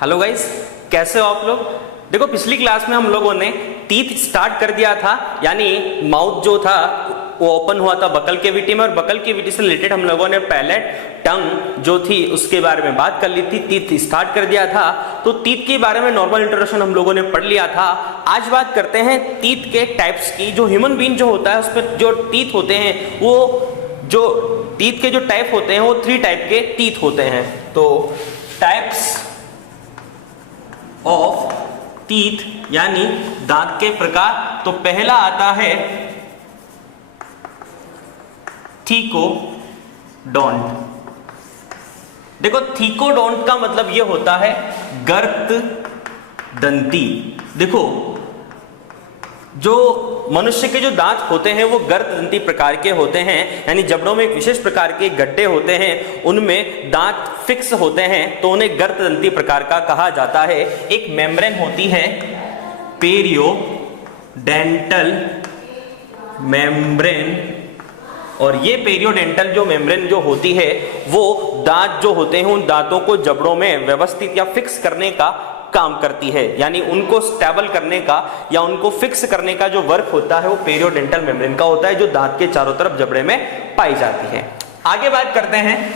Hello guys, कैसे हो आप लोग। देखो पिछली क्लास में हम लोगों ने टीथ स्टार्ट कर दिया था, यानी माउथ जो था वो ओपन हुआ था बकल कैविटी में, और बकल कैविटी से रिलेटेड हम लोगों ने पैलेट टंग जो थी उसके बारे में बात कर ली थी। टीथ स्टार्ट कर दिया था, तो टीथ के बारे में नॉर्मल इंट्रोडक्शन हम लोगों ने पढ़ लिया था। आज बात करते हैं टीथ के टाइप्स की। जो ह्यूमन बीइंग जो होता है उस पर जो टीथ होते हैं, वो जो टीथ के जो टाइप होते हैं वो 3 टाइप के टीथ होते हैं। तो टाइप्स ऑफ टीथ यानी दांत के प्रकार, तो पहला आता है थीकोडोंट। देखो थीकोडोंट का मतलब ये होता है गर्त दंती। देखो जो मनुष्य के जो दांत होते हैं वो गर्त दंती प्रकार के होते हैं, यानी जबड़ों में एक विशेष प्रकार के गड्ढे होते हैं, उनमें दांत फिक्स होते हैं, तो उन्हें गर्त दंती प्रकार का कहा जाता है। एक मेम्ब्रेन होती है पेरियोडेंटल मेम्ब्रेन, और ये पेरियोडेंटल जो मेम्ब्रेन जो होती है वो दांत जो होते हैं उन दांतों को जबड़ों में व्यवस्थित या फिक्स करने का काम करती है, यानी उनको स्टेबल करने का या उनको फिक्स करने का जो वर्क होता है वो पेरियोडेंटल मेम्ब्रेन का होता है, जो दांत के चारों तरफ जबड़े में पाई जाती है। आगे बात करते हैं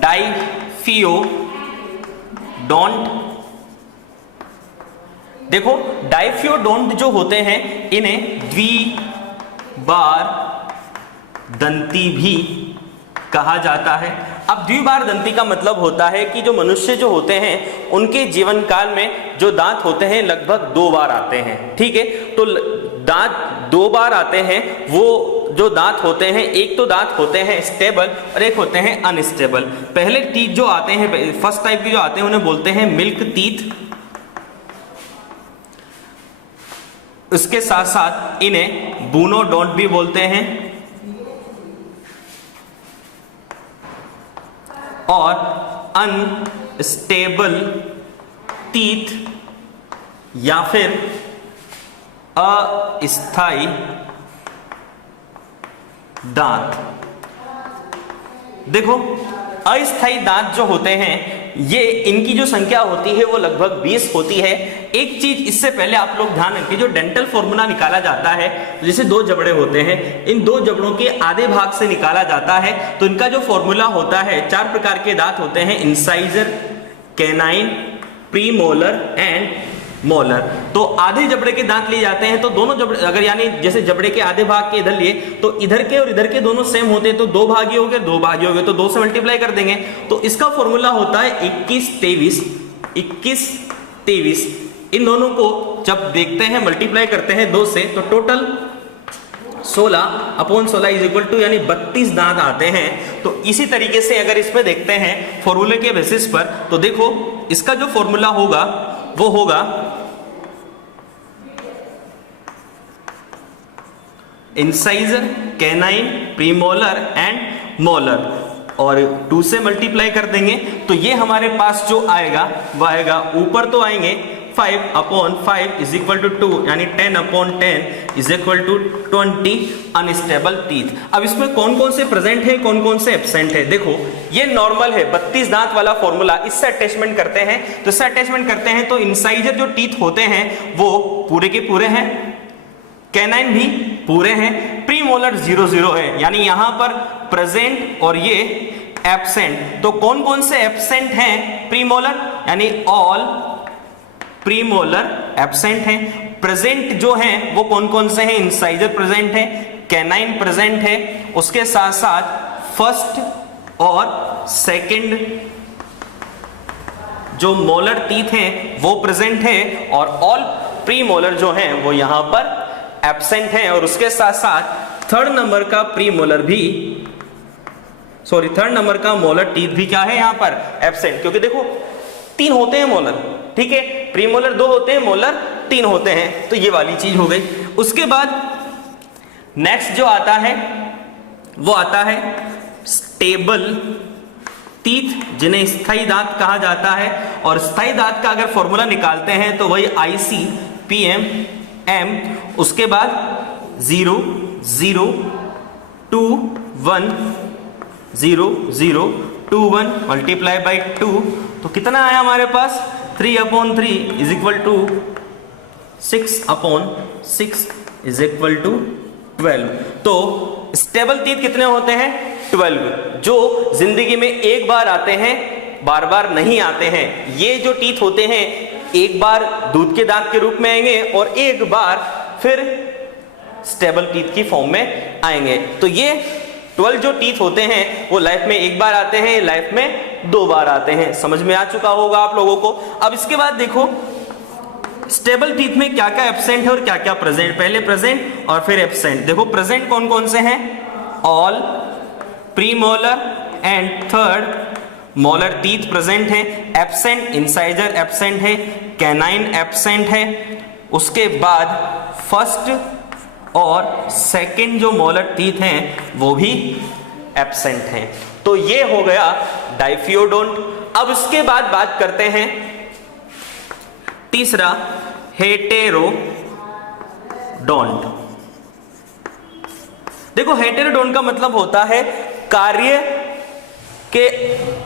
डाइफियोडोंट। देखो डाइफियोडोंट जो होते हैं इन्हें द्विबार दंती भी कहा जाता है। अब द्विबार दंती का मतलब होता है कि जो मनुष्य जो होते हैं उनके जीवन काल में जो दांत होते हैं लगभग 2 बार आते हैं। ठीक है, तो दांत 2 बार आते हैं। वो जो दांत होते हैं, एक तो दांत होते हैं स्टेबल और एक होते हैं अनस्टेबल। पहले टीथ जो आते हैं, फर्स्ट टाइप के जो आते हैं उन्हें बोलते हैं मिल्क टीथ। उसके साथ साथ इन्हें बूनोडोंट भी बोलते हैं, और अनस्टेबल टीथ या फिर अस्थाई दांत। देखो अस्थाई दांत जो होते हैं ये इनकी जो संख्या होती है वो लगभग 20 होती है। एक चीज इससे पहले आप लोग ध्यान रखिए, जो डेंटल फॉर्मूला निकाला जाता है, जैसे 2 जबड़े होते हैं, इन 2 जबड़ों के आधे भाग से निकाला जाता है, तो इनका जो फॉर्मूला होता है, 4 प्रकार के दांत होते हैं, incisor, canine, premolar and molar. तो आधे जबड़े के दांत लिए जाते हैं, तो दोनों जबड़े अगर यानी जैसे जबड़े के आधे भाग के इधर लिए तो इधर के और इधर के दोनों सेम होते हैं, तो 2 भागी हो गए, 2 भागी हो गए, तो 2 से मल्टीप्लाई कर देंगे। तो इसका फॉर्मूला होता है 21-23। 21-23 इन दोनों को जब देखते हैं मल्टीप्लाई करते हैं 2 से, तो टोटल 16/16 इज इक्वल टू यानी 32 दांत आते हैं। तो इसी तरीके से अगर इसमें देखते हैं फॉर्मूले के बेसिस पर, तो देखो इसका जो फॉर्मूला होगा वो होगा incisor, canine, premolar and molar, और 2 से मल्टीप्लाई कर देंगे तो ये हमारे पास जो आएगा वह आएगा, ऊपर तो आएंगे 5/5 इज इक्वल टू 2, यानी 10/10 is equal to 20 unstable teeth. अब इसमें कौन कौन से प्रेजेंट है, कौन कौन से एब्सेंट है। देखो ये नॉर्मल है 32 दांत वाला फॉर्मूला, इससे अटैचमेंट करते हैं, तो इससे अटैचमेंट करते हैं तो इंसाइजर जो टीथ होते हैं वो पूरे के पूरे हैं, कैनाइन भी पूरे हैं, प्रीमोलर 0-0 है, यानी यहां पर प्रेजेंट और ये एब्सेंट। तो कौन कौन से एब्सेंट हैं, प्रीमोलर यानी ऑल प्रीमोलर एब्सेंट हैं। प्रेजेंट जो हैं वो कौन कौन से हैं, इंसाइजर प्रेजेंट है, कैनाइन प्रेजेंट है, उसके साथ साथ फर्स्ट और सेकंड जो मोलर टीथ हैं वो प्रेजेंट है, और ऑल प्रीमोलर जो हैं वो यहां पर एब्सेंट है। और उसके साथ साथ थर्ड नंबर का मोलर टीथ भी क्या है यहां पर एब्सेंट, क्योंकि देखो 3 होते हैं मोलर, ठीक है, प्रीमोलर 2 होते हैं, मोलर 3 होते हैं, तो ये वाली चीज हो गई। उसके बाद नेक्स्ट जो आता है वो आता है स्टेबल टीथ, जिन्हें स्थायी दांत कहा जाता है। और स्थायी दांत का अगर फॉर्मूला निकालते हैं तो वही ICPM, उसके बाद 0, 0, 2, 1, 0, 0, 2 1 मल्टीप्लाई बाई 2, तो कितना आया हमारे पास 3/3 is equal to 6/6 is equal to 12। तो स्टेबल टीथ कितने होते हैं 12, जो जिंदगी में एक बार आते हैं, बार बार नहीं आते हैं। ये जो टीथ होते हैं एक बार दूध के दांत के रूप में आएंगे और एक बार फिर स्टेबल टीथ की फॉर्म में आएंगे। तो ये 12 जो टीथ होते हैं वो लाइफ में एक बार आते हैं, लाइफ में 2 बार आते हैं। समझ में आ चुका होगा आप लोगों को। अब इसके बाद देखो स्टेबल टीथ में क्या क्या एब्सेंट है और क्या क्या प्रेजेंट। पहले प्रेजेंट और फिर एब्सेंट। देखो प्रेजेंट कौन कौन से हैं, all, premolar and third molar teeth present है। एब्सेंट इंसाइजर एब्सेंट है, कैनाइन एब्सेंट है। उसके बाद फर्स्ट और सेकंड जो मोलर टीथ हैं वो भी एब्सेंट हैं। तो ये हो गया डाइफियोडोंट। अब इसके बाद बात करते हैं तीसरा हेटेरोडोंट। देखो हेटेरोडोंट का मतलब होता है कार्य के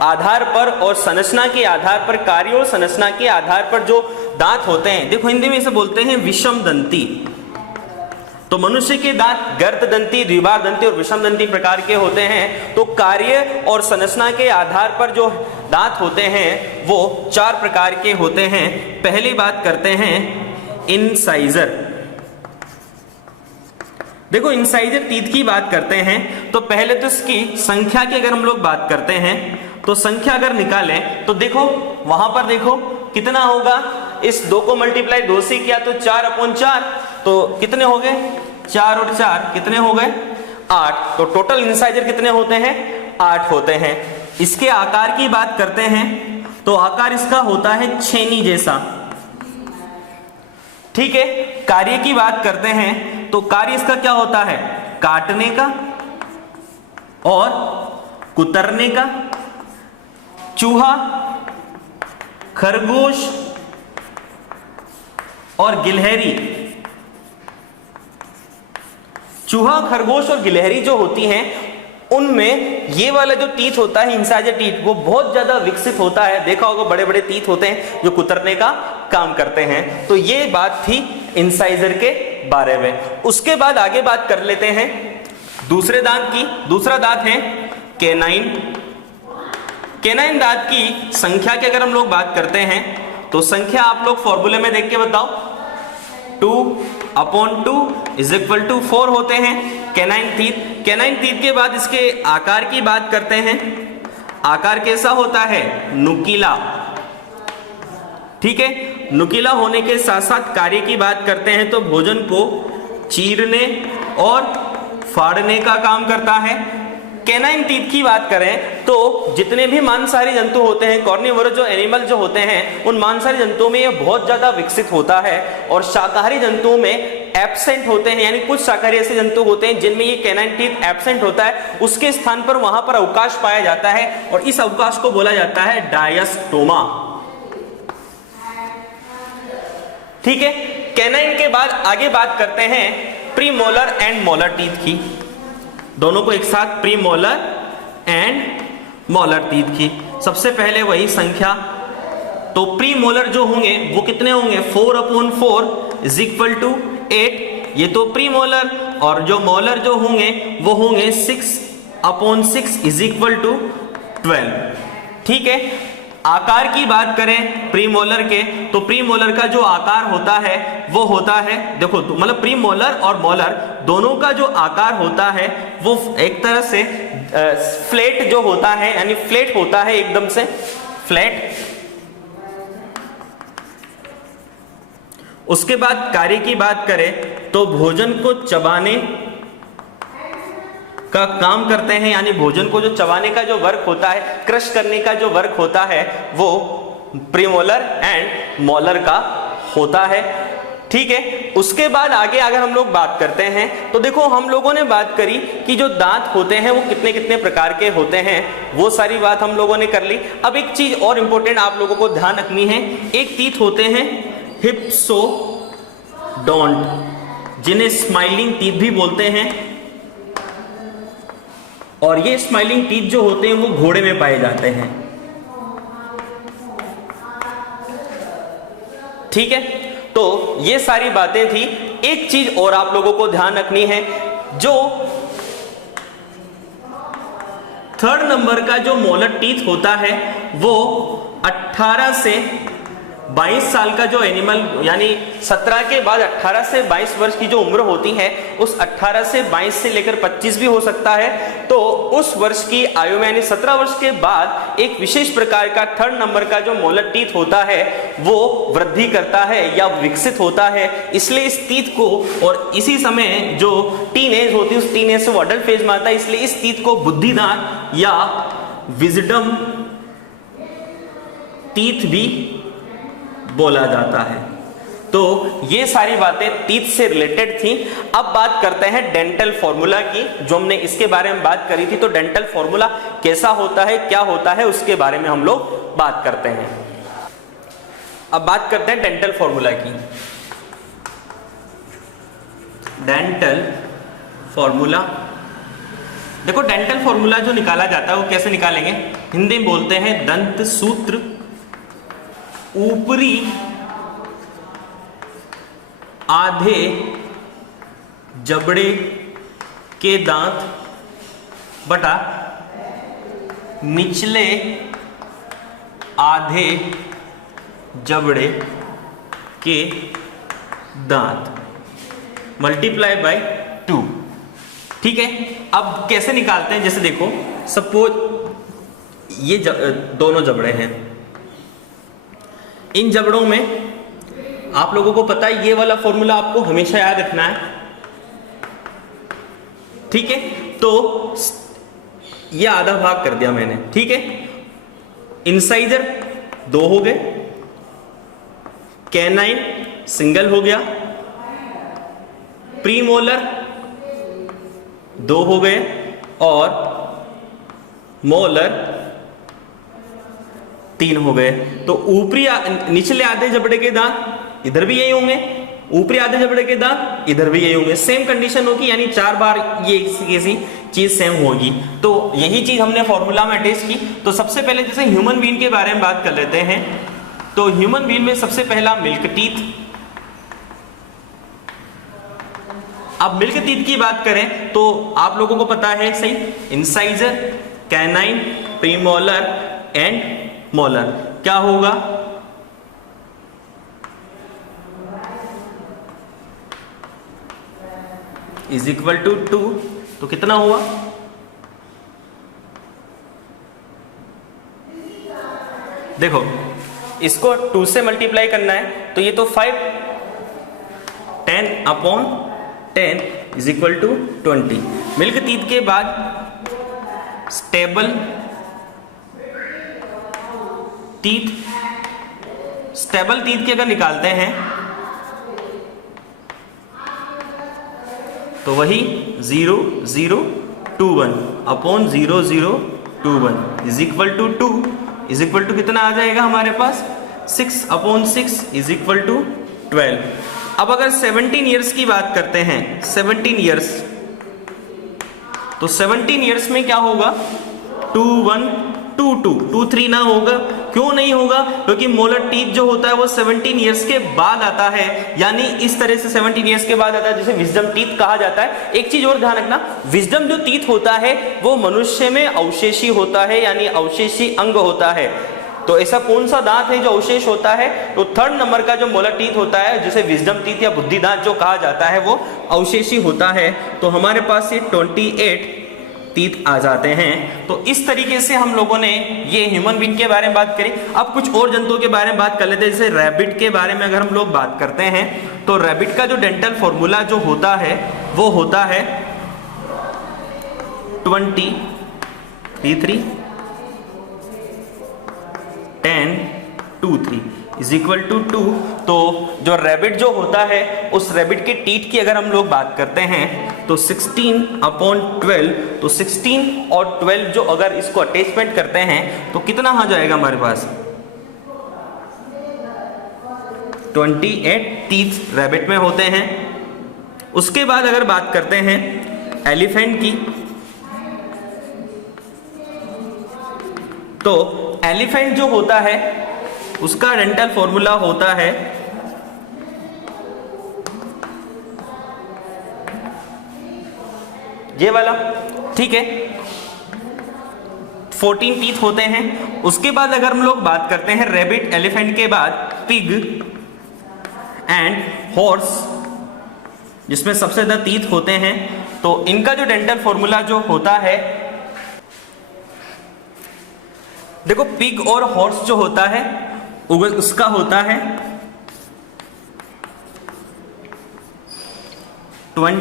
आधार पर और संरचना के आधार पर, कार्य और संरचना के आधार पर जो दांत होते हैं। देखो हिंदी में इसे बोलते हैं विषम दंती। तो मनुष्य के दांत गर्त दंती, द्विबार दंती और विषम दंती प्रकार के होते हैं। तो कार्य और संरचना के आधार पर जो दांत होते हैं वो 4 प्रकार के होते हैं। पहली बात करते हैं इंसाइजर। देखो इंसाइजर टीथ की बात करते हैं तो पहले तो इसकी संख्या की अगर हम लोग बात करते हैं तो संख्या अगर निकालें तो देखो वहां पर देखो कितना होगा, इस 2 को मल्टीप्लाई 2 से किया तो 4/4, तो कितने हो गए 4 और 4 कितने हो गए 8। तो टोटल इंसाइजर कितने होते हैं 8 होते हैं। इसके आकार की बात करते हैं तो आकार इसका होता है छेनी जैसा। ठीक है। कार्य की बात करते हैं तो कार्य इसका क्या होता है, काटने का और कुतरने का। चूहा, खरगोश और गिलहरी, चूहा, खरगोश और गिलहरी जो होती हैं उनमें ये वाला जो टीथ होता है इंसाइजर टीथ वो बहुत ज्यादा विकसित होता है। देखा होगा बड़े बड़े टीथ होते हैं जो कुतरने का काम करते हैं। तो ये बात थी इंसाइजर के बारे में। उसके बाद आगे बात कर लेते हैं दूसरे दांत की। दूसरा दांत है कैनाइन। कैनाइन दांत की संख्या की अगर हम लोग बात करते हैं तो संख्या आप लोग फॉर्मूले में देख के बताओ, 2/2 इज इक्वल टू 4 होते हैं कैनाइन टीथ। कैनाइन टीथ के बाद इसके आकार की बात करते हैं। आकार कैसा होता है, नुकीला। ठीक है। नुकीला होने के साथ साथ कार्य की बात करते हैं तो भोजन को चीरने और फाड़ने का काम करता है। कैनाइन टीथ की बात करें तो जितने भी मांसाहारी जंतु होते हैं, कॉर्निवोरस जो एनिमल जो होते हैं, उन मांसाहारी जंतुओं में यह बहुत ज्यादा विकसित होता है और शाकाहारी जंतुओं में एब्सेंट होते हैं। यानी कुछ शाकाहारी ऐसे जंतु होते हैं जिनमें ये कैनाइन टीथ एब्सेंट होता है, उसके स्थान पर वहां पर अवकाश पाया जाता है और इस अवकाश को बोला जाता है डायस्टोमा। ठीक है। कैनाइन के बाद आगे बात करते हैं प्रीमोलर एंड मोलर टीथ की। दोनों को एक साथ, प्रीमोलर एंड मोलर टीथ की। सबसे पहले वही संख्या, तो प्रीमोलर जो होंगे वो कितने होंगे, 4/4 इज इक्वल टू 8। ये तो प्रीमोलर। और जो मोलर जो होंगे वो होंगे 6/6 इज इक्वल टू 12। ठीक है। आकार की बात करें प्रीमोलर के तो प्रीमोलर का जो आकार होता है वो होता है, देखो मतलब प्रीमोलर और मोलर दोनों का जो आकार होता है वो एक तरह से फ्लैट जो होता है, यानी फ्लैट होता है, एकदम से फ्लैट। उसके बाद कार्य की बात करें तो भोजन को चबाने का काम करते हैं, यानी भोजन को जो चबाने का जो वर्क होता है, क्रश करने का जो वर्क होता है वो प्रीमोलर एंड मोलर का होता है। ठीक है। उसके बाद आगे अगर हम लोग बात करते हैं तो देखो हम लोगों ने बात करी कि जो दांत होते हैं वो कितने कितने प्रकार के होते हैं, वो सारी बात हम लोगों ने कर ली। अब एक चीज और इंपॉर्टेंट आप लोगों को ध्यान रखनी है। एक टीथ होते हैं हिप्सोडोंट, जिन्हें स्माइलिंग टीथ भी बोलते हैं। और ये स्माइलिंग टीथ जो होते हैं वो घोड़े में पाए जाते हैं। ठीक है, तो ये सारी बातें थी। एक चीज और आप लोगों को ध्यान रखनी है, जो थर्ड नंबर का जो मोलर टीथ होता है वो 18 से 22 साल का जो एनिमल, यानी 17 के बाद 18 से 22 वर्ष की जो उम्र होती है, उस 18 से 22 से लेकर 25 भी हो सकता है। तो उस वर्ष की आयु में यानी 17 वर्ष के बाद एक विशेष प्रकार का थर्ड नंबर का जो मोलर टीथ होता है वो वृद्धि करता है या विकसित होता है। इसलिए इस टीथ को, और इसी समय जो टीन एज होती है उस टीन एज से वो अडल्ट फेज में आता है, इसलिए इस टीथ को बुद्धिदांत या विजडम टीथ भी बोला जाता है। तो ये सारी बातें टीथ से रिलेटेड थी। अब बात करते हैं डेंटल फॉर्मूला की, जो हमने इसके बारे में बात करी थी। तो डेंटल फॉर्मूला कैसा होता है, क्या होता है, उसके बारे में हम लोग बात करते हैं। अब बात करते हैं डेंटल फॉर्मूला की। डेंटल फॉर्मूला, देखो डेंटल फॉर्मूला जो निकाला जाता है वो कैसे निकालेंगे, हिंदी में बोलते हैं दंत सूत्र। ऊपरी आधे जबड़े के दांत बटा निचले आधे जबड़े के दांत मल्टीप्लाई बाय 2। ठीक है, अब कैसे निकालते हैं, जैसे देखो सपोज ये दोनों जबड़े हैं, इन जबड़ों में आप लोगों को पता है ये वाला फॉर्मूला आपको हमेशा याद रखना है। ठीक है, तो ये आधा भाग कर दिया मैंने। ठीक है, इंसाइजर 2 हो गए, कैनाइन सिंगल हो गया, प्रीमोलर 2 हो गए और मोलर 3 हो गए। तो ऊपरी निचले आधे जबड़े के दांत इधर भी यही होंगे, ऊपरी आधे जबड़े के दांत इधर भी यही होंगे। सेम कंडीशन होगी, यानी 4 बार ये किसी चीज सेम होगी। तो यही चीज हमने फॉर्मूला में अटैच की। तो सबसे पहले जैसे ह्यूमन बीइंग के बारे में बात कर लेते हैं। तो ह्यूमन बीइंग में सबसे पहला मिल्क टीथ। अब मिल्क टीथ की बात करें तो आप लोगों को पता है सही, incisor, canine, premolar and molar. क्या होगा, इज इक्वल टू 2, तो कितना हुआ, देखो इसको 2 से मल्टीप्लाई करना है तो ये तो 5, 10/10 is equal to 20। Milk teeth के बाद स्टेबल टीथ, स्टेबल टीथ की अगर निकालते हैं तो वही 0,021/0021 is equal to 2 is equal to कितना आ जाएगा हमारे पास 6/6 इज इक्वल टू 12। अब अगर 17 ईयर्स की बात करते हैं, 17 ईयर्स, तो 17 ईयर्स में क्या होगा, 2122, 23 ना होगा। क्यों नहीं होगा, क्योंकि मोलर टीथ जो होता है वो 17 ईयर्स के बाद आता है, यानी इस तरह से 17 ईयर्स के बाद आता है, जिसे विजडम टीथ कहा जाता है। एक चीज और ध्यान रखना, विजडम जो टीथ होता है वो मनुष्य में अवशेषी होता है, यानी अवशेषी अंग होता है। तो ऐसा कौन सा दांत है जो अवशेष होता है, तो थर्ड नंबर का जो मोलर टीथ होता है, जिसे विजडम टीथ या बुद्धि दांत जो कहा जाता है, वो अवशेषी होता है। तो हमारे पास ये 28 टीथ आ जाते हैं। तो इस तरीके से हम लोगों ने ये ह्यूमन बीइंग के बारे में बात करी। अब कुछ और जंतुओं के बारे में बात कर लेते हैं। जैसे रैबिट के बारे में अगर हम लोग बात करते हैं तो रैबिट का जो डेंटल फॉर्मूला जो होता है वो होता है 20, 33, 10, 2, 3 इज इक्वल टू 2। तो जो रैबिट जो होता है उस रैबिट के टीथ की अगर हम लोग बात करते हैं तो 16/12, तो 16 और 12 जो अगर इसको अटैचमेंट करते हैं तो कितना आ जाएगा हमारे पास, 28 टीथ रैबिट में होते हैं। उसके बाद अगर बात करते हैं एलिफेंट की, तो एलिफेंट जो होता है उसका डेंटल फॉर्मूला होता है ये वाला, ठीक है। 14 टीथ होते हैं। उसके बाद अगर हम लोग बात करते हैं रैबिट एलिफेंट के बाद पिग एंड हॉर्स, जिसमें सबसे ज्यादा टीथ होते हैं, तो इनका जो डेंटल फॉर्मूला जो होता है, देखो पिग और हॉर्स जो होता है उसका होता है 20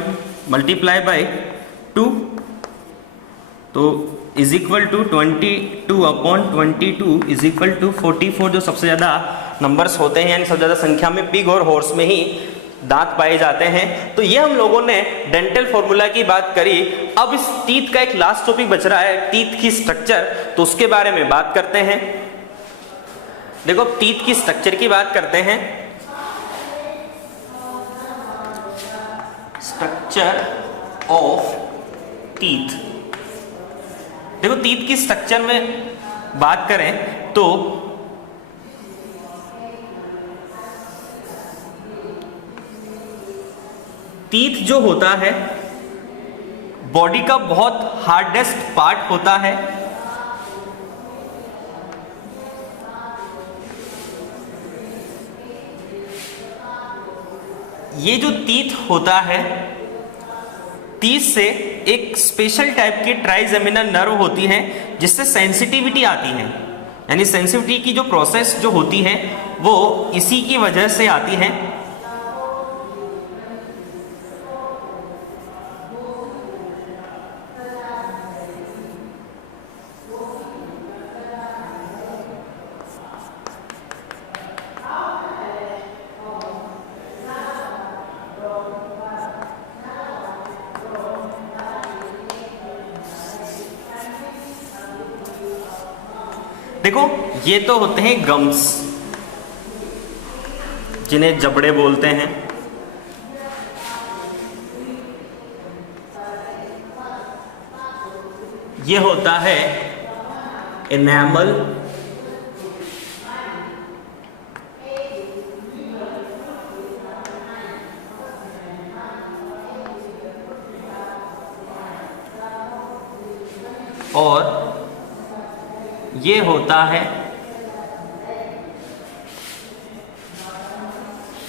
मल्टीप्लाई बाय 2, तो is equal to 22 upon 22 is equal to 44, जो सबसे ज्यादा नंबर्स होते हैं, यानी सबसे ज्यादा संख्या में पिग और हॉर्स में ही दांत पाए जाते हैं। तो ये हम लोगों ने डेंटल फॉर्मूला की बात करी। अब इस टीथ का एक लास्ट टॉपिक बच रहा है, टीथ की स्ट्रक्चर, तो उसके बारे में बात करते हैं। देखो टीथ की स्ट्रक्चर की बात करते हैं। स्ट्रक्चर ऑफ टीथ, देखो टीथ की स्ट्रक्चर में बात करें तो टीथ जो होता है बॉडी का बहुत हार्डेस्ट पार्ट होता है। ये जो टीथ होता है, टीथ से एक स्पेशल टाइप की ट्राइजेमिनल नर्व होती है जिससे सेंसिटिविटी आती है, यानी सेंसिटिविटी की जो प्रोसेस जो होती है वो इसी की वजह से आती है। देखो ये तो होते हैं गम्स, जिन्हें जबड़े बोलते हैं। ये होता है एनामल, और ये होता है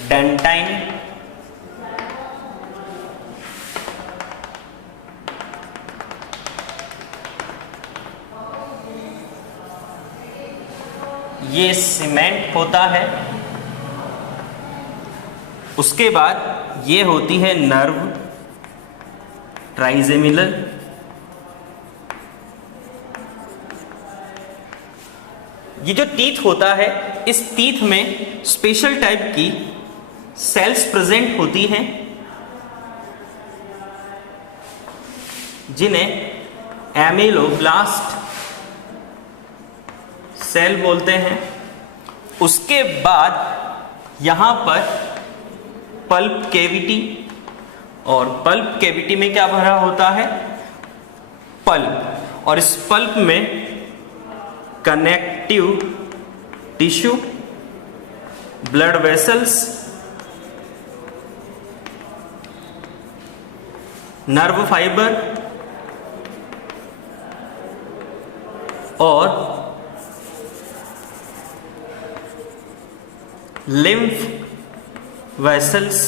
डेंटाइन। ये सीमेंट होता है। उसके बाद ये होती है नर्व ट्राइजेमिनल। ये जो टीथ होता है, इस टीथ में स्पेशल टाइप की सेल्स प्रेजेंट होती हैं जिन्हें एमिलोब्लास्ट सेल बोलते हैं। उसके बाद यहां पर पल्प कैविटी, और पल्प कैविटी में क्या भरा होता है? पल्प, और इस पल्प में connective tissue, blood vessels, nerve fibre और लिम्फ वेसल्स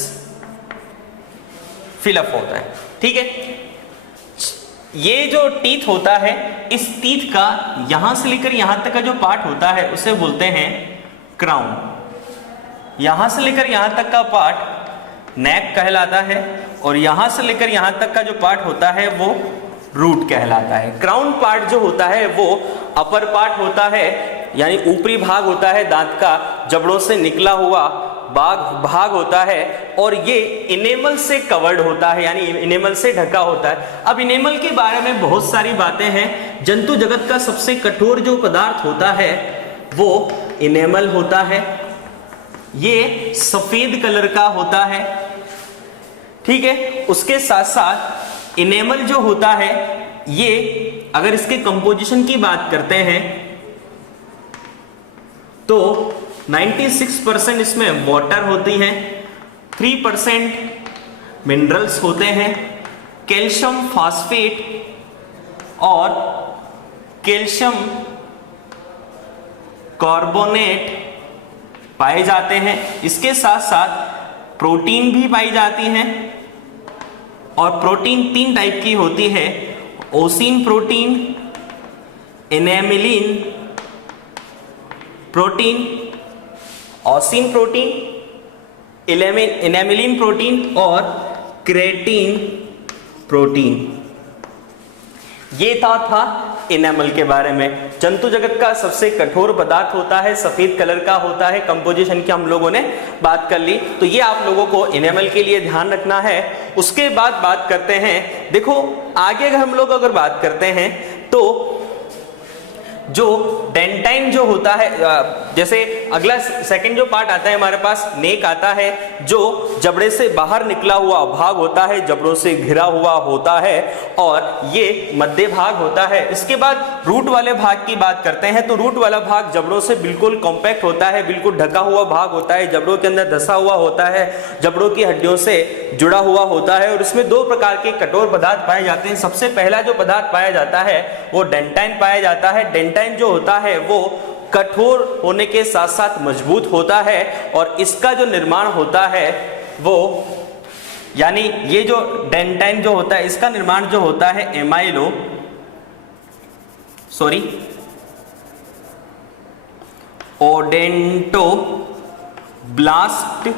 फिलअप होता है। ठीक है, ये जो टीथ होता है, इस टीथ का यहां से लेकर यहां तक का जो पार्ट होता है उसे बोलते हैं क्राउन। यहां से लेकर यहां तक का पार्ट नेक कहलाता है, और यहां से लेकर यहां तक का जो पार्ट होता है वो रूट कहलाता है। क्राउन पार्ट जो होता है वो अपर पार्ट होता है, यानी ऊपरी भाग होता है दांत का, जबड़ों से निकला हुआ भाग होता है, और ये इनेमल से कवर्ड होता है, यानी इनेमल से ढका होता है। अब इनेमल के बारे में बहुत सारी बातें हैं। जंतु जगत का सबसे कठोर जो पदार्थ होता है वो इनेमल होता है। ये सफेद कलर का होता है। ठीक है, उसके साथ साथ इनेमल जो होता है, ये अगर इसके कंपोजिशन की बात करते हैं तो 96% इसमें वाटर होती है, 3% मिनरल्स होते हैं, कैल्शियम फास्फेट और कैल्शियम कार्बोनेट पाए जाते हैं। इसके साथ साथ प्रोटीन भी पाई जाती हैं, और प्रोटीन 3 टाइप की होती है, ओसिन प्रोटीन, एनेमिलिन प्रोटीन, ओसिन प्रोटीन, एनेमिलिन प्रोटीन और क्रेटीन प्रोटीन। ये था एनामल के बारे में। जंतु जगत का सबसे कठोर पदार्थ होता है, सफेद कलर का होता है, कंपोजिशन की हम लोगों ने बात कर ली, तो ये आप लोगों को एनामल के लिए ध्यान रखना है। उसके बाद बात करते हैं, देखो आगे अगर हम लोग अगर बात करते हैं तो जो डेंटाइन जो होता है, जैसे अगला सेकंड जो पार्ट आता है हमारे पास, नेक आता है, जो जबड़े से बाहर निकला हुआ भाग होता है, जबड़ों से घिरा हुआ होता है, और ये मध्य भाग होता है। इसके बाद रूट वाले भाग की बात करते हैं, तो रूट वाला भाग जबड़ों से बिल्कुल कॉम्पैक्ट होता है, बिल्कुल ढका हुआ भाग होता है, जबड़ों के अंदर धंसा हुआ होता है, जबड़ों की हड्डियों से जुड़ा हुआ होता है, और इसमें 2 प्रकार के कठोर पदार्थ पाए जाते हैं। सबसे पहला जो पदार्थ पाया जाता है वो डेंटाइन पाया जाता है। डेंटाइन जो होता है वो कठोर होने के साथ साथ मजबूत होता है, और इसका जो निर्माण होता है वो, यानी ये जो डेंटाइन जो होता है इसका निर्माण जो होता है ओडेंटोब्लास्ट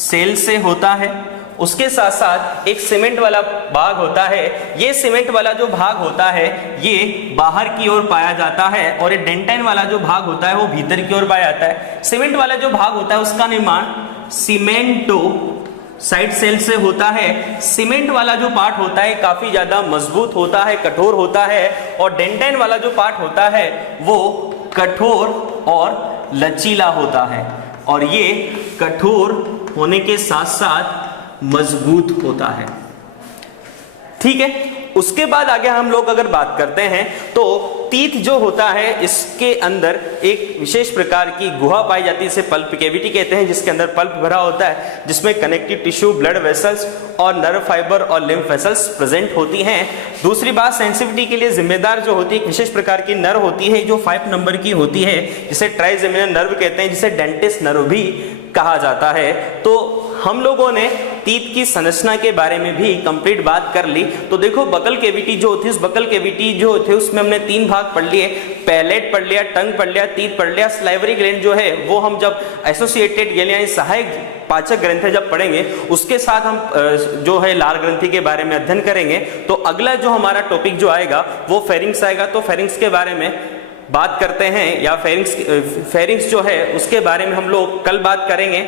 सेल से होता है। उसके साथ साथ एक सीमेंट वाला भाग होता है, ये सीमेंट वाला जो भाग होता है ये बाहर की ओर पाया जाता है, और ये डेंटाइन वाला जो भाग होता है वो भीतर की ओर पाया जाता है। सीमेंट वाला जो भाग होता है उसका निर्माण सीमेंटोसाइट सेल से होता है। सीमेंट वाला जो पार्ट होता है काफी ज्यादा मजबूत होता है, कठोर होता है, और डेंटाइन वाला जो पार्ट होता है वो कठोर और लचीला होता है, और ये कठोर होने के साथ साथ मजबूत होता है। ठीक है, उसके बाद आगे हम लोग अगर बात करते हैं तो टीथ जो होता है इसके अंदर एक विशेष प्रकार की गुहा पाई जाती है, इसे पल्प कैविटी कहते हैं, जिसके अंदर पल्प भरा होता है, जिसमें कनेक्टिव टिश्यू, ब्लड वेसल्स और नर्व फाइबर और लिम्फ वेसल्स प्रेजेंट होती हैं। दूसरी बात, सेंसिटिविटी के लिए जिम्मेदार जो होती है एक विशेष प्रकार की नर्व होती है जो 5 नंबर की होती है, जिसे ट्राइजेमिनल नर्व कहते हैं, जिसे डेंटिस नर्व भी कहा जाता है। तो हम लोगों ने टीथ की संरचना के बारे में भी कंप्लीट बात कर ली। तो देखो बकल कैविटी जो होती है, उस बकल कैविटी जो थे उसमें हमने 3 भाग पढ़ लिए, पैलेट पढ़ लिया, टंग पढ़ लिया, टीथ पढ़ लिया। स्लाइवरी ग्लैंड जो है वो हम जब एसोसिएटेड यानी सहायक पाचक ग्रंथि जब पढ़ेंगे उसके साथ हम जो है लार ग्रंथि के बारे में अध्ययन करेंगे। तो अगला जो हमारा टॉपिक जो आएगा वो फेरिंग्स आएगा। तो फेरिंग्स के बारे में बात करते हैं, या फेरिंग्स जो है उसके बारे में हम लोग कल बात करेंगे।